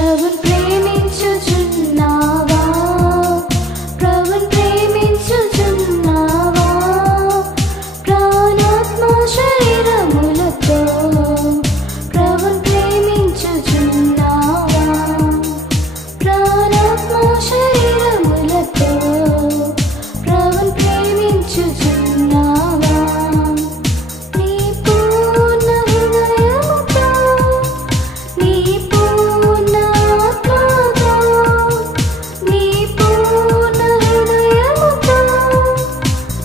ప్రభుని ప్రేమించుచున్నావా? ప్రభుని ప్రేమించుచున్నావా? ప్రాణాత్మ శరీరములతో ప్రభుని ప్రేమించుచున్నావా? ప్రాణాత్మ శరీరములతో ప్రభుని ప్రేమించుచున్నావా? నీ పూర్ణ హృదయముతో, నీ పూర్ణ ఆత్మతో, నీ పూర్ణ హృదయముతో,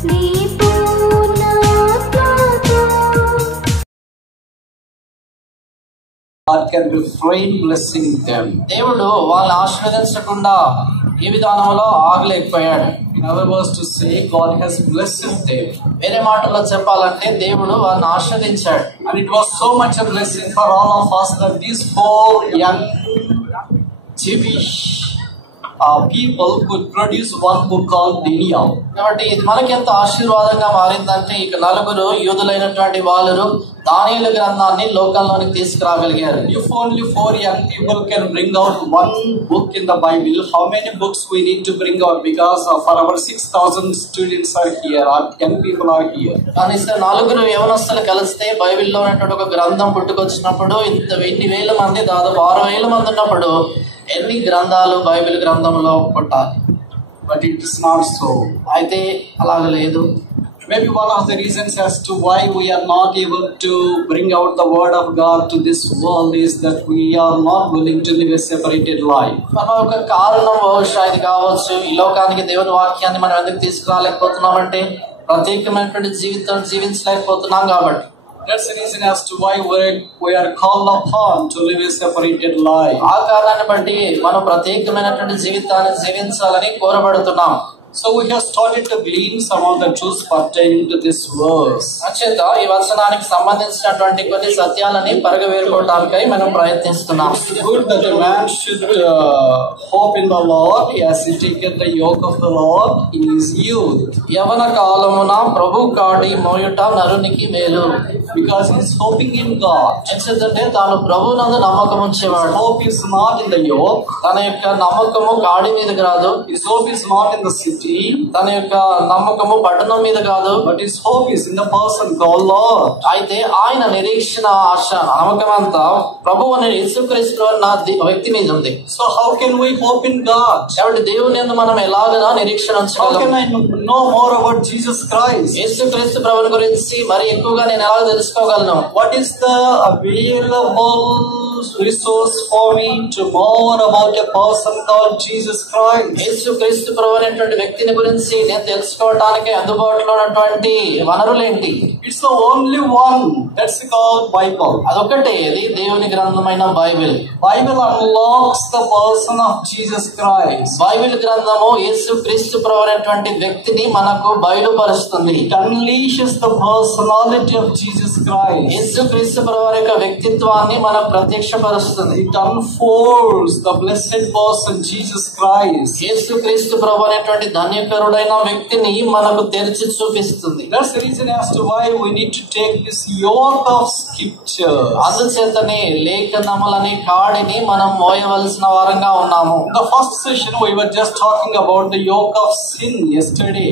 నీ పూర్ణ ఆత్మతో. God can refrain blessing them. దేవుడు వాళ్ళని ఆశీర్వదించకుండా ఈ విధానంలో ఆగలేకపోయాడు. In other words to say, God has blessed them. వేరే మాటల్లో చెప్పాలంటే దేవుడు వాళ్ళని ఆశీర్వదించాడు. And it was so much a blessing for all of us that these 4 young Jewish people could produce one book called Daniel. కాబట్టి ఇది మనకి ఎంత ఆశీర్వాదంగా మారిందంటే ఇక 4 యూదులైనటువంటి వాళ్ళు దానియేలు గ్రంథాన్ని లోకంలోనికి తీసుకురాగలిగారు. If only 4 young people can bring out one book in the Bible, how many books we need to bring out? Because for our 6,000 students are here, our young people are here. కనీసం 4 యవనస్తులు కలిస్తే బైబిల్లో ఉన్నటువంటి ఒక గ్రంథం పుట్టుకొచ్చినప్పుడు ఇన్ని వేల మంది, దాదాపు 6,000 మంది ఉన్నప్పుడు ఎన్ని గ్రంథాలు బైబిల్ గ్రంథంలో పుట్టాలి? But it is not so. అయితే అలాగ లేదు. Maybe one of the reasons as to why we are not able to bring out the word of God to this world is that we are not willing to live a separated life. మన ఒక కారణం బహుశా ఇది కావచ్చు. ఈ లోకానికి దేవుని వాక్యాన్ని మనం ఎందుకు తీసుకురాలేకపోతున్నామంటే ప్రత్యేకమైనటువంటి జీవితం జీవించలేకపోతున్నాం కాబట్టి. That's the reason as to why we are called upon to live a separated life. ఆ కారణాన్ని బట్టి మనం ప్రత్యేకమైనటువంటి జీవితాన్ని జీవించాలని కోరబడుతున్నాం. So we have started to glean some of the truths pertaining to this verse. అంచేత ఈ వచనానికి సంబంధించినటువంటి కొన్ని సత్యాలని పరగవేరుకోవడానికై మనం ప్రయత్నిస్తున్నాం. It's good that a man should hope in the Lord as he taketh the yoke of the Lord in his youth. యవన కాలమున ప్రభు కాడి మోయుట నరునికి మేలు. Because he is hoping in God. ఎందుకంటే తాను ప్రభువునందు నమ్మకం ఉంచేవాడు. His hope is not in the yoke. తన యొక్క నమ్మకము కాడి మీద కాదు. His hope is not in the city. తన యొక్క నమ్మకము పట్టణం మీద కాదు. But his hope is in the person called Lord. అయితే ఆయన నిరీక్షణ, ఆశ, నమ్మకం అంతా ప్రభువు అనే యేసుక్రీస్తు అన్న వ్యక్తి మీద ఉంది. So how can we hope in God? కాబట్టి దేవుని యందు మనం ఎలాగైనా నిరీక్షణ How ఉంచగలం? can I know more about Jesus Christ? యేసుక్రీస్తు ప్రభువుని గురించి మరి ఎక్కువగా నేను ఎలా తెలుసుకోగలను? What is the available resource for me to more about a person called Jesus Christ? యేసుక్రీస్తు ప్రభువు అనేటువంటి వ్యక్తిని గురించి నేను తెలుసుకోవడానికి అందుబాటులో ఉన్నటువంటి వనరులేంటి? It's the only one. That's called Bible. అదొకటే, ఇది దేవుని గ్రంథమైన Bible. Bible unlocks the person of Jesus Christ. Bible గ్రంథము యేసుక్రీస్తు ప్రభువు అనేటువంటి వ్యక్తిని మనకు బయలుపరుస్తుంది. It unleashes the personality of Jesus Christ. యేసుక్రీస్తు ప్రభువు యొక్క వ్యక్తిత్వాన్ని మనకు ప్రత్యక్షపరుస్తుంది. It unfolds the blessed person Jesus Christ. యేసుక్రీస్తు ప్రభువు అనేటువంటి ధన్యకరుడైన వ్యక్తిని మనకు తెరిచి చూపిస్తుంది. That's the reason as to why we need to take this yoke of scripture. అందుచేతనే లేఖనములని కాడిని మనం మోయవలసిన వారంగా ఉన్నాము. In the first session we were just talking about the yoke of sin yesterday.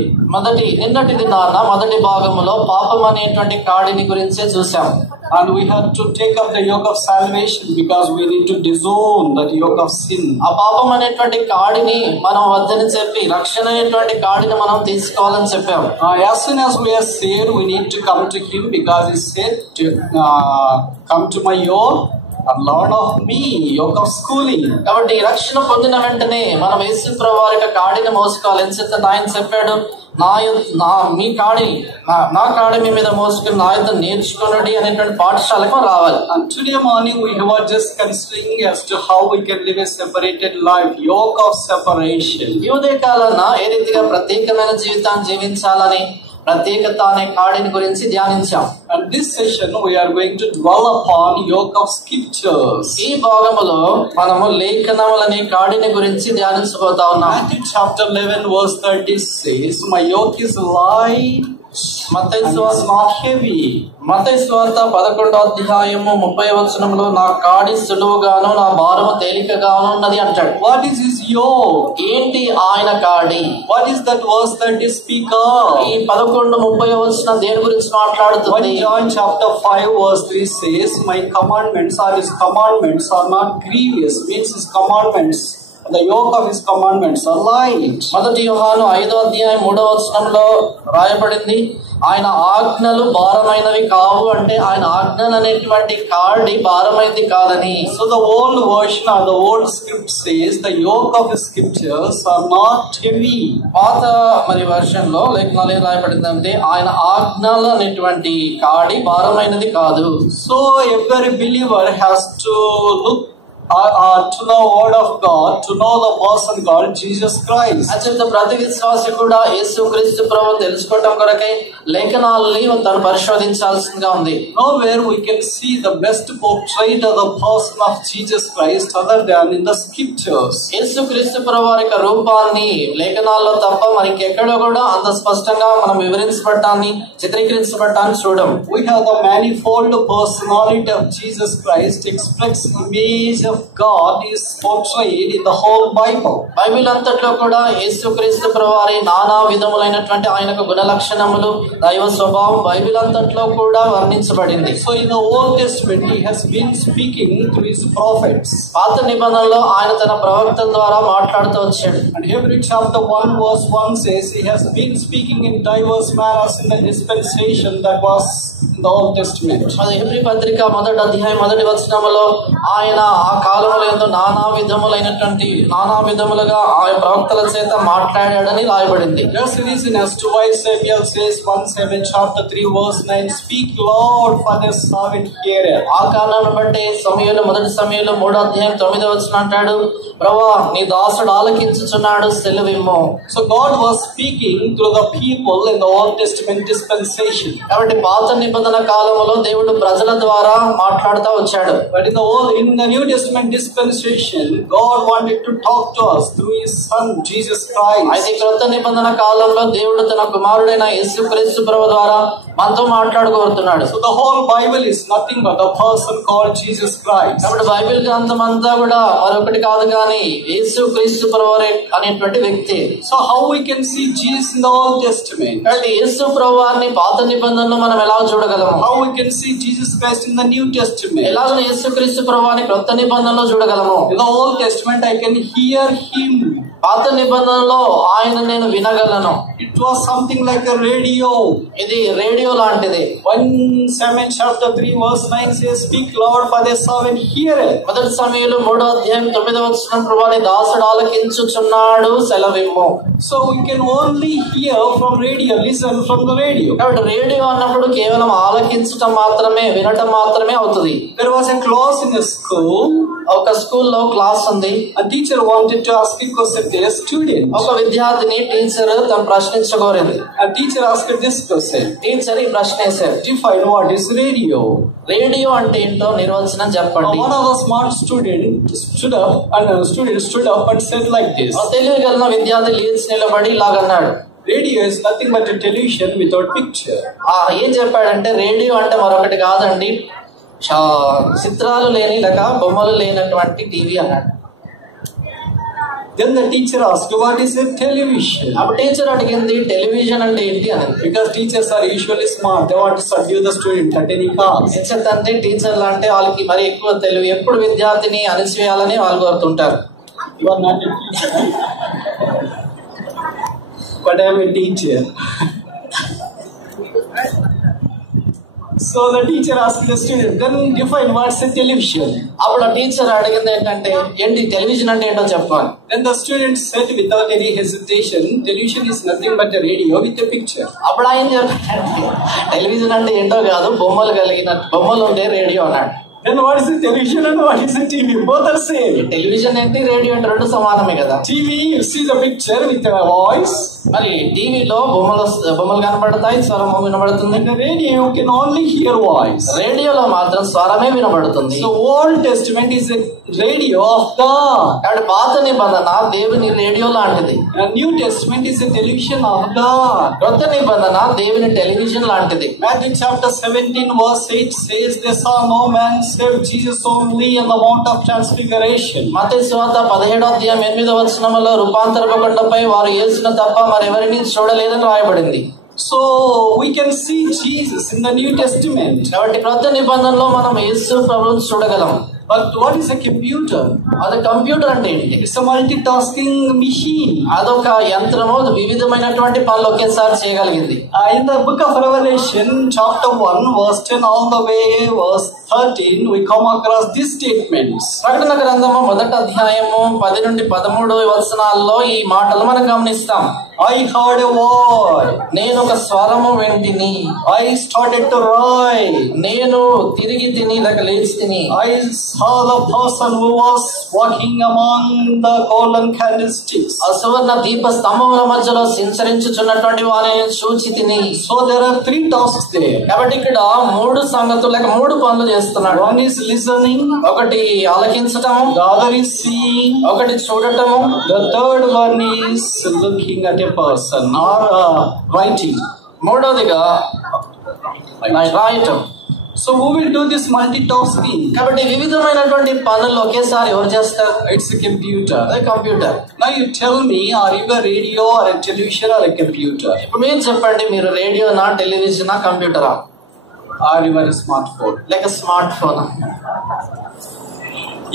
నిన్నటి దినాన మొదటి భాగంలో పాపం అనేటువంటి కాడిని గురించే చూసాం. And we had to take up the yoke of salvation because we need to disown that yoke of sin. ఆ పాపం అనేటువంటి కాడిని మనం వద్దని చెప్పి రక్షణ అనేటువంటి కాడిని మనం తీసుకోవాలని చెప్పాం. As soon as we are saved, we need to come to Him because He said to come to my yoke and learn of me, yoke of schooling. కాబట్టి రక్షణ పొందిన వెంటనే మనం యేసు ప్రభువు యొక్క కాడిని మోసుకోవాలి. ఎందుకంటే ఆయన చెప్పాడు, నా కాడి మీ మీద మోసుకుని నా యుద్ధం నేర్చుకున్నది అనేటువంటి పాఠశాలకు రావాలి. And today morning we were just considering as to how we can live a separated life, yoke of separation. ఈ ఉదయ కాలాన ఏ రీతిగా ప్రత్యేకమైన జీవితాన్ని జీవించాలని ప్రత్యేకత అనే కాడిని గురించి ధ్యానించాం. And this session we are going to dwell upon yoke of scriptures. ఈ భాగములో మనము లేఖనములనే కాడిని గురించి ధ్యానించబోతా ఉన్నాం. Matthew chapter 11 verse 30 says, my yoke is light Mattayi and it's not heavy. మత్తయి సువార్త 11వ అధ్యాయము 30వ వచనంలో నా కాడి సులువుగాను నా భారము తేలికగాను ఉన్నది అంటాడు. What is his yoke? ఏంటి ఆయన కాడి? What is that verse that is speak of? ఈ 11:30వ వచనం దేని గురించి When మాట్లాడుతుంది? John chapter 5 verse 3 says, my commandments or his commandments are not grievous, means his commandments, the yoke of his commandments are light. మొదటి యోహాను 5వ అధ్యాయం 3వ వచనంలో రాయబడింది, ఆయన ఆజ్ఞలు భారమైనవి కావు అంటే ఆయన ఆజ్ఞలు అనేటువంటి కాడి భారమైంది కాదని. So the old version or the old script says the yoke of the scriptures are not heavy. పాత మరి వర్షన్ లో లేఖనాలు ఏం రాయబడిందంటే ఆయన ఆజ్ఞలు అనేటువంటి కాడి భారమైనది కాదు. So every believer has to look to know word of God, to know the person called Jesus Christ. అత్యంత ప్రతి విశ్వాసి కూడా యేసుక్రీస్తు ప్రభువును తెలుసుకోవడం కొరకై లేఖనాలని తను పరిశోధించాల్సిందిగా ఉంది. Nowhere we can see the best portrait of the person of Jesus Christ other than in the scriptures. యేసుక్రీస్తు ప్రభు వారి యొక్క రూపాన్ని లేఖనాల్లో తప్ప మరి ఇంకెక్కడో కూడా అంత స్పష్టంగా మనం వివరించబడ్డాన్ని చిత్రీకరించబడ్డాన్ని చూడం. We have the manifold personality of Jesus Christ, express image of God is portrayed in the whole Bible. Bible అంతట్లో కూడా యేసుక్రీస్తు ప్రభు వారి నానా విధములైనటువంటి ఆయనకు గుణ లక్షణములు దైవ స్వభావం బైబిల్ అంతట్లో కూడా వర్ణించబడింది. So in the Old Testament he has been speaking to his prophets. పాత నిబంధనలో ఆయన తన ప్రవక్తల ద్వారా మాట్లాడుతూ వచ్చాడు. And Hebron chapter 1 verse 1 says he has been speaking in diverse manners in the dispensation that was in the Old Testament. అది Hebrew పత్రిక 1వ అధ్యాయం 1వ వచనములో ఆయన ఆ కాలంలో ఎంతో నానా విధములుగా ఆ ప్రవక్తల చేత మాట్లాడాడని రాయబడింది. There's a reason as to why Samuel says 1 chapter 3 verse 9, speak Lord for the servant heareth. ఆ కారణాన్ని బట్టి మొదటి సమయంలో 3వ అధ్యాయం 9వ వచనం అంటాడు, ప్రభువా నీ దాసుడు ఆలకించుచున్నాడు సెలవిమ్ము. So God was speaking to the people in the Old Testament dispensation. కాబట్టి పాత నిబంధన కాలంలో దేవుడు ప్రజల ద్వారా మాట్లాడుతూ వచ్చాడు. But in the New Testament dispensation, God wanted to talk to us through his son Jesus Christ. అయితే క్రొత్త నిబంధన కాలంలో దేవుడు తన కుమారుడైన యేసుక్రీస్తు ప్రభు ద్వారా మనతో మాట్లాడుకోరుతున్నాడు. So the whole Bible is nothing but a person called Jesus Christ. కాబట్టి బైబిల్ గ్రంథం అంతా కూడా మరొకటి కాదు కానీ యేసుక్రీస్తు ప్రభు అనేటువంటి వ్యక్తి. So how we can see Jesus in the Old Testament? కాబట్టి యేసు ప్రభు వారిని పాత నిబంధనలో మనం ఎలా చూడగలము? How we can see Jesus Christ in the New Testament? ఎలాగో యేసుక్రీస్తు ప్రభు వారిని క్రొత్త నిబంధనలో చూడగలము? In the Old Testament I can hear him. పాత నిబంధనలో ఆయన నేను వినగలను. It was something like a radio. ఇది రేడియో లాంటిది. 1 Samuel chapter 3 verse 9 says, speak Lord for the servant heareth. మొదటి సమయంలో 3వ అధ్యాయం 9వ వచనం ప్రభువా నీ దాసుడు ఆలకించుచున్నాడు సెలవిమ్ము. So we can only hear from radio, listen from the radio. కాబట్టి రేడియో అన్నప్పుడు కేవలం ఆలకించటం మాత్రమే, వినటం మాత్రమే అవుతుంది. There was a class in a school. ఒక స్కూల్లో క్లాస్ ఉంది. A teacher wanted to ask a question to a student. ఒక విద్యార్థిని టీచర్ తను ప్రశ్నించగోరింది. A teacher asked this question. Teacher ఈ ప్రశ్న వేశారు, define what is radio. Radio అంటే ఏంటో నిర్వచనం చెప్పండి. One of the smart students stood up and said like this. తెలియగలిగిన విద్యార్థి లేచి నిలబడి ఇలాగన్నాడు, Radio is nothing but a television without picture. ఏం చెప్పాడంటే రేడియో అంటే మరొకటి కాదండి, చిత్రాలు లేని లేక బొమ్మలు లేనటువంటి టీవీ అన్నాడు. Then the teacher asked, what is a television? అప్పుడు టీచర్ అడిగింది టెలివిజన్ అంటే ఏంటి అని. Because teachers are usually smart, they want to subdue the student at any cost. అంటే టీచర్లు అంటే వాళ్ళకి మరి ఎక్కువ తెలివి, ఎప్పుడు విద్యార్థిని అణిచివేయాలని వాళ్ళు కోరుతుంటారు. You are not a teacher, but I am a teacher. So the teacher asked the student, then define what's a television. అప్పుడు టీచర్ అడిగింది ఏంటంటే ఏంటి టెలివిజన్ అంటే ఏంటో చెప్పాలి. Then the student said without any hesitation, television is nothing but a radio with a picture. అప్పుడు ఆయన చెప్పాడంటే టెలివిజన్ అంటే ఏంటో కాదు, బొమ్మలు ఉండే రేడియో అన్నాడు. Then what is the television and what is the TV? Both are same. Television ఏంటి, రేడియో ఏంటి, రెండు సమానమే కదా. TV, you see the picture with a voice. మరి టీవీలో బొమ్మలు కనబడతాయి, స్వరము వినబడుతుంది. In the radio, you can only hear voice. రేడియోలో మాత్రం స్వరమే వినబడుతుంది. So Old Testament is a radio of God. కాబట్టి పాత నిబంధన దేవుని రేడియో లాంటిది. And New Testament is a television of God. కొత్త నిబంధన దేవుని టెలివిజన్ లాంటిది. Matthew chapter 17 verse 8 says, "They saw no man save Jesus only on the Mount of Transfiguration." మత్తయి సువార్త 17వ అధ్యాయం 8వ వచనములో రూపాంతరపు కొండపై వారు యేసును తప్ప మరెవరిని చూడలేదని రాయబడింది. So we can see Jesus in the New Testament. కాబట్టి కొత్త నిబంధనలో మనం యేసు ప్రభువును చూడగలం. But what is a computer? అది కంప్యూటర్ అంటే ఏంటి? It's a multitasking machine. అదొక యంత్రము, వివిధమైనటువంటి పనులు ఒకేసారి చేయగలిగింది. In the book of Revelation, chapter 1, verse 10 all the way verse 13, we come across these statements. ప్రకటన గ్రంథము 1వ అధ్యాయము 10 నుండి 13 వచనాల్లో ఈ మాటలు మనం గమనిస్తాం. I heard a voice. నేను ఒక స్వరము వింటిని. I started to rise. నేను తిరిగి తిని లేచి తిని. I saw the person who was walking among the golden candlesticks. ఆ సువర్ణ దీప స్తంభముల మధ్యలో సంచరించుచున్నటువంటి వారిని చూచి తిని. So there are 3 tasks there. కాబట్టి ఇక్కడ 3 సంగతులు లేక 3 పనులు చేస్తున్నాడు. One is listening, ఒకటి ఆలకించటము, the other is seeing, ఒకటి చూడటము, the third one is looking at a person or writing. మూడోదిగా రాయటం. So who will do this multitasking? కాబట్టి వివిధమైనటువంటి పనులు ఒకేసారి ఎవరు చేస్తారు? It's a computer. అదే computer. Now you tell me, are you a radio or a television or a computer? ఇప్పుడు మీరు చెప్పండి, మీరు రేడియోనా, టెలివిజనా, కంప్యూటరా? Or you are a smartphone? లేక స్మార్ట్ ఫోనా?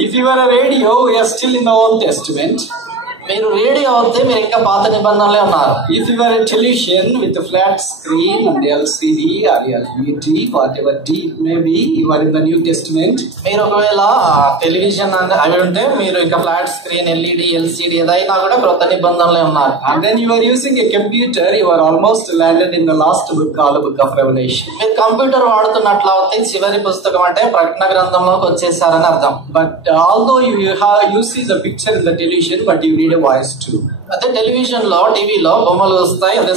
If you are a radio, we are still in the Old Testament. మీరు radio అవుతే మీరు ఇంకా పాత నిబంధనలే ఉన్నారు. If you are a television with a flat screen and LCD or LED, whatever D it may be, you are in the New Testament. మీరు ఒకవేళ television అవి ఉంటే మీరు ఇంకా ఫ్లాట్ స్క్రీన్, ఎల్ఈడి, ఎల్సిడి ఏదైనా కూడా కొత్త నిబంధనలే ఉన్నారు. And then you are using a computer, you are almost landed in the last book, called the book of Revelation. మీరు కంప్యూటర్ వాడుతున్నట్లు అవుతే చివరి పుస్తకం అంటే ప్రకటన గ్రంథంలోకి వచ్చేసారని అర్థం. But although you see the picture in the television, but you need a voice too. అదే television లో, టీవీలో బొమ్మలు వస్తాయి, అదే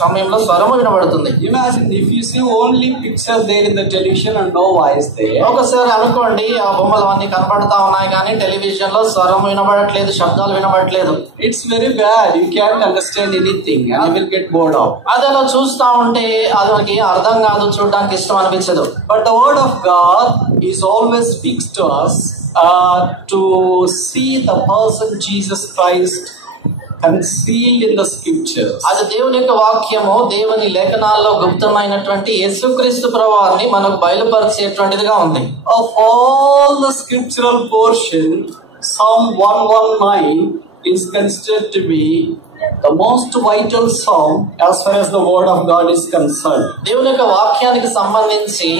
సమయంలో స్వరము వినబడుతుంది. Imagine if you see only picture there in the television and no voice there. ఒకసారి అనుకోండి, ఆ బొమ్మలు అన్ని కనబడతా ఉన్నాయి కానీ టెలివిజన్ లో స్వరం వినబడట్లేదు, శబ్దాలు వినబడట్లేదు. It's very bad. You can't understand anything and you will get bored out. అది అలా చూస్తా ఉంటే అది మనకి అర్థం కాదు, చూడడానికి ఇష్టం అనిపించదు. But the word of God is always speaks to us to see the person Jesus Christ concealed in the scriptures. అది దేవుని యొక్క వాక్యము, దేవుని లేఖనాల్లో గుప్తమైనటువంటి యేసుక్రీస్తు ప్రభువారిని మనకు బయలుపరిచేటువంటిదిగా ఉంది. Of all the scriptural portion, Psalm 119 is considered to be the most vital psalm as far as the word of God is concerned. దేవుని యొక్క వాక్యానికి సంబంధించి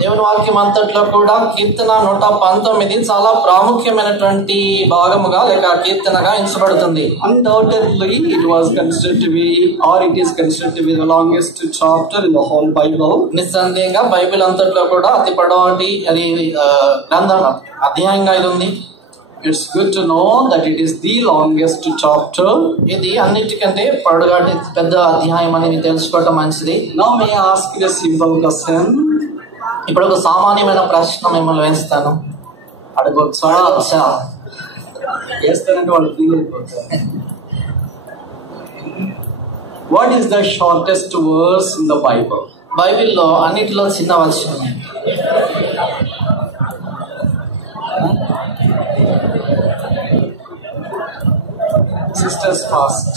దేవుని వాక్యం అంతట్లో కూడా కీర్తన 119 చాలా ప్రాముఖ్యమైనటువంటి భాగముగా లేక కీర్తనగా ఎంచబడుతుంది. Undoubtedly it was considered to be, or it is considered to be, the longest chapter in the whole Bible. నిస్సందేహంగా బైబిల్ అంతట్లో కూడా అతి పొడవాటి అది గ్రంథం అధ్యాయంగా ఇది ఉంది. It's good to know that it is the longest chapter. ఇది అన్నిటికంటే పొడగాటి పెద్ద అధ్యాయం అని మీరు తెలుసుకోవటం మంచిది. Now may I ask you a simple question? ఇప్పుడు ఒక సామాన్యమైన ప్రశ్న మిమ్మల్ని వేస్తాను. అడగొచ్చా? వేస్తానంటే వాళ్ళు ఫీల్ అయిపోతారు. What is the shortest verse in the Bible? బైబిల్లో అన్నిటిలో చిన్న వచనం. Sisters fast,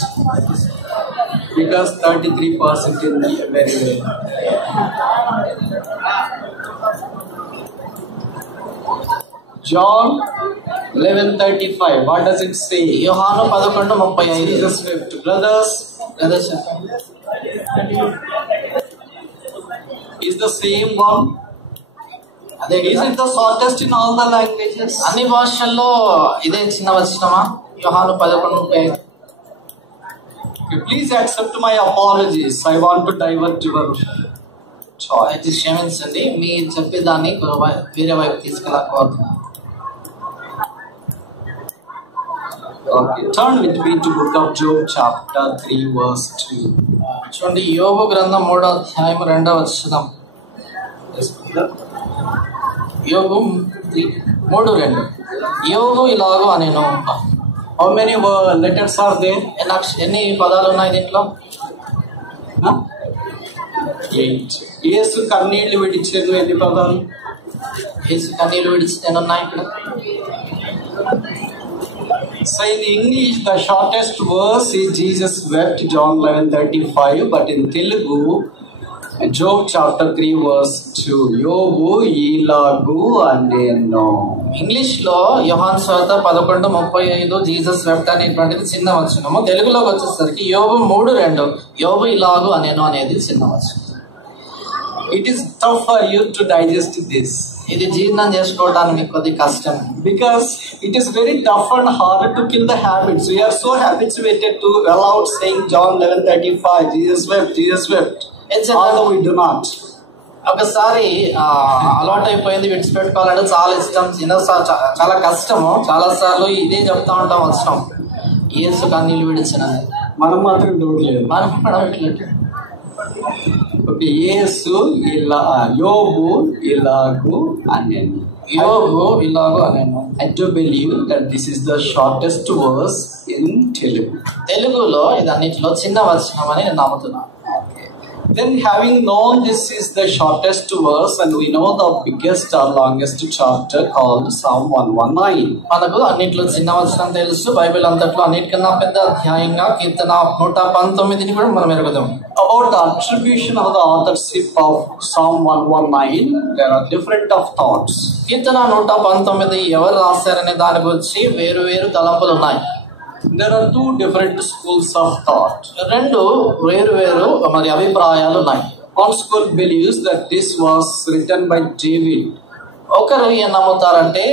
because 33% in the very well. John 11:35. What does it say? యోహాను 11:35. Jesus wept. Brothers, is the same one? Is it the shortest in all the languages? అన్ని భాషల్లో ఇదే చిన్న వచనమా? యోహాను 11:35. Please accept my apologies. I want to divert your choice. అయితే క్షమించండి, మీ చెప్పేదాన్ని వేరే వైపు తీసుకెళ్ళకపోతున్నాను. Okay, turn with me to book of Job chapter 3 verse 2. చూడండి, యోబు గ్రంథం 3వ అధ్యాయం 2వ వచనం. యోబు 3:2. యోబు ఇలాగూ అనేను. How many letters are there? ఎన్ని పదాలు ఉన్నాయి దీంట్లో? 8. యేసు కన్నీళ్లు విడిచేది ఎన్ని పదాలు? యేసు కన్నీళ్లు విడిచి ఉన్నాయి ఇక్కడ. So in English, the shortest verse is Jesus wept, John 11:35. But in Telugu, Job chapter 3 verse 2. యోబు ఇలాగు అనేను. ఇంగ్లీష్ లో యోహాను సువార్త 11:35 జీసస్ వెప్ట్ అనేటువంటిది చిన్న వచనము. తెలుగులోకి వచ్చేసరికి యోబు 3:2 యోబు ఇలాగు అనేను అనేది చిన్న వచనం. It is tough for you to digest this. ఇది జీర్ణం చేసుకోవడానికి మీకు కొద్ది కష్టం. Because it is very tough and hard to kill the habits. We are so habituated to well out saying John 11:35, Jesus wept, Jesus wept. Although we do not. ఒకసారి అలవాటు అయిపోయింది, విడిచిపెట్టుకోవాలంటే చాలా ఇష్టం, చాలా కష్టము. చాలా సార్లు ఇదే చెప్తా ఉంటాం వచనం, యేసు కన్నీళ్లు విడిచిన. మనం మాత్రం దూడలేదు. యేసు యోబు ఇలాగు అనేను. యోబు ఇలాగు అనేను. I do believe that this is the shortest verse in Telugu. తెలుగులో ఇది అన్నిటిలో చిన్న వచనం అని నేను నమ్ముతున్నాను. Then having known this is the shortest verse, and we know the biggest or longest chapter called Psalm 119. మనకు అన్నిట్లో చిన్న వచనం తెలుసు. బైబిల్ అంతట్లో అన్నిటికన్నా పెద్ద అధ్యాయంగా కీర్తన 119ని కూడా మనం ఎరుగుదాం. About the attribution of the authorship of Psalm 119, there are different of thoughts. కీర్తన 119 ఎవరు రాశారనే దాని గురించి వేరు వేరు తలంపులు ఉన్నాయి. There are two different schools of thought. రెండు వేరు వేరు మరి అభిప్రాయాలు ఉన్నాయి. One school believes that this was written by David. ఒకరు ఏం నమ్ముతారంటే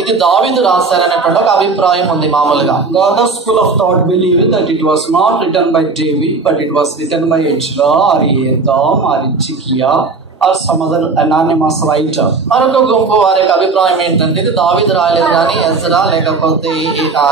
ఇది దావీదు రాశారనేటువంటి ఒక అభిప్రాయం ఉంది మామూలుగా. The other school of thought believes that it was not written by David, but it was written by Ezra or Edom or Hezekiah or some other anonymous writer. మరొక గుంపు వారి యొక్క అభిప్రాయం ఏంటంటే ఇది దావీదు రాయలేదు కానీ ఎజ్రా లేకపోతే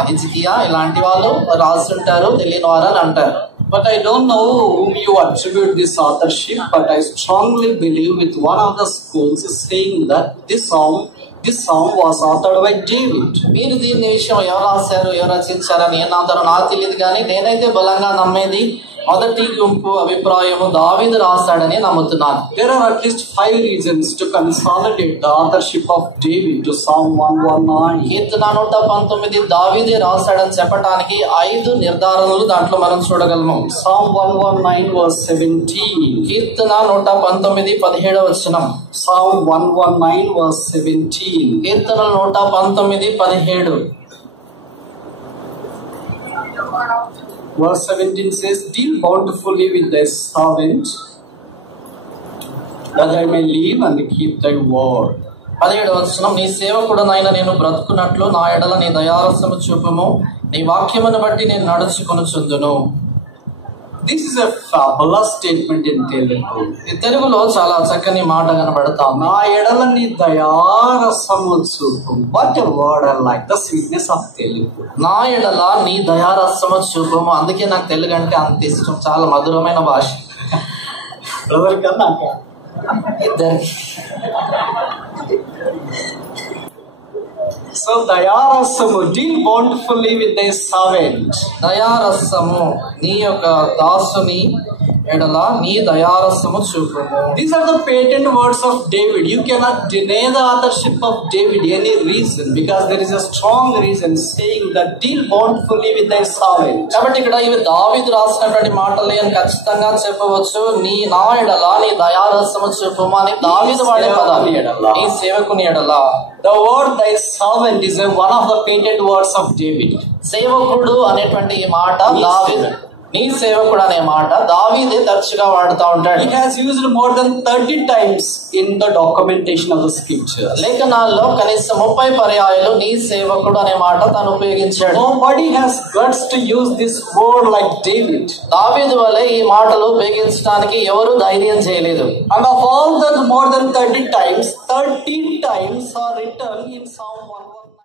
హిజ్కియా ఇలాంటి వాళ్ళు రాస్తుంటారు, తెలియని వారు అని అంటారు. But I don't know whom you attribute this authorship, but I strongly believe with one of the schools saying that this song was authored by David. మీరు దీని విషయం ఎవరు రాశారు, ఎవరు రచించారని ఏమంటారో నాకు తెలియదు కానీ నేనైతే బలంగా నమ్మేది మొదటి గుంపు అభిప్రాయము దావీదు రాస్తాడని నమ్ముతున్నాను. There are at least 5 reasons to consolidate the authorship of David to Psalm 119. కీర్తన 119 దావీదే రాస్తాడని చెప్పడానికి 5 నిర్ధారణలు దాంట్లో మనం చూడగలము. Psalm 119 verse 17. కీర్తన 119 17వ వచనం. Psalm 119 verse 17. Keerthana 119 17. Verse 17 says, "Deal bountifully with thy servant, that I may live and keep thy word." 17వ వచనం, నీ సేవకుడనైన నేను బ్రతుకున్నట్లు నా ఎడల నీ దయారసము చూపుము, నీ వాక్యమును బట్టి నేను నడుచుకొనుచుందును. This is a fabulous statement in Telugu. ఈ తెలుగులో చాలా చక్కని మాట కనబడతాం. నా ఎడల నీ దయారసము చూపు. What a word I like, the sweetness of Telugu. నా ఎడల నీ దయారసము చూపుము. అందుకే నాకు తెలుగు అంటే అంత ఇష్టం, చాలా మధురమైన భాష. బ్రదర్ కన్నా ఇద్దరికి. So దయారసము, deal bountifully with thy servant. దయారసము, నీ యొక్క దాసుని ఎడల నీ దయారసము చూపుము. These are the patent words of David. You cannot deny the authorship of David any reason, because there is a strong reason saying that deal bountifully with thy servant. కాబట్టి ఇక్కడ ఇవి దావీదు రాసినటువంటి మాటలే అని ఖచ్చితంగా చెప్పవచ్చు. నీ నా ఎడల నీ దయారసము చూపుము అని దావీదు వాడే పదాలు. నీ సేవకుని ఎడల. The word thy servant is one of the patent words of David. సేవకుడు అనేటువంటి ఈ మాట దావీదు. నీ సేవకుడు అనే మాట దావీదే తరచుగా వాడుతూ ఉంటాడు. He has used more than 30 times in the documentation of the scripture. లేఖనాల్లో కనీసం 30 పర్యాయాలు నీ సేవకుడు అనే మాట తాను ఉపయోగించాడు. Nobody has guts to use this word like David. దావీదు వలె ఈ మాటలు ఉపయోగించడానికి ఎవరు ధైర్యం చేయలేదు. And of all that more than 30 times, 13 times are written in Psalm 119.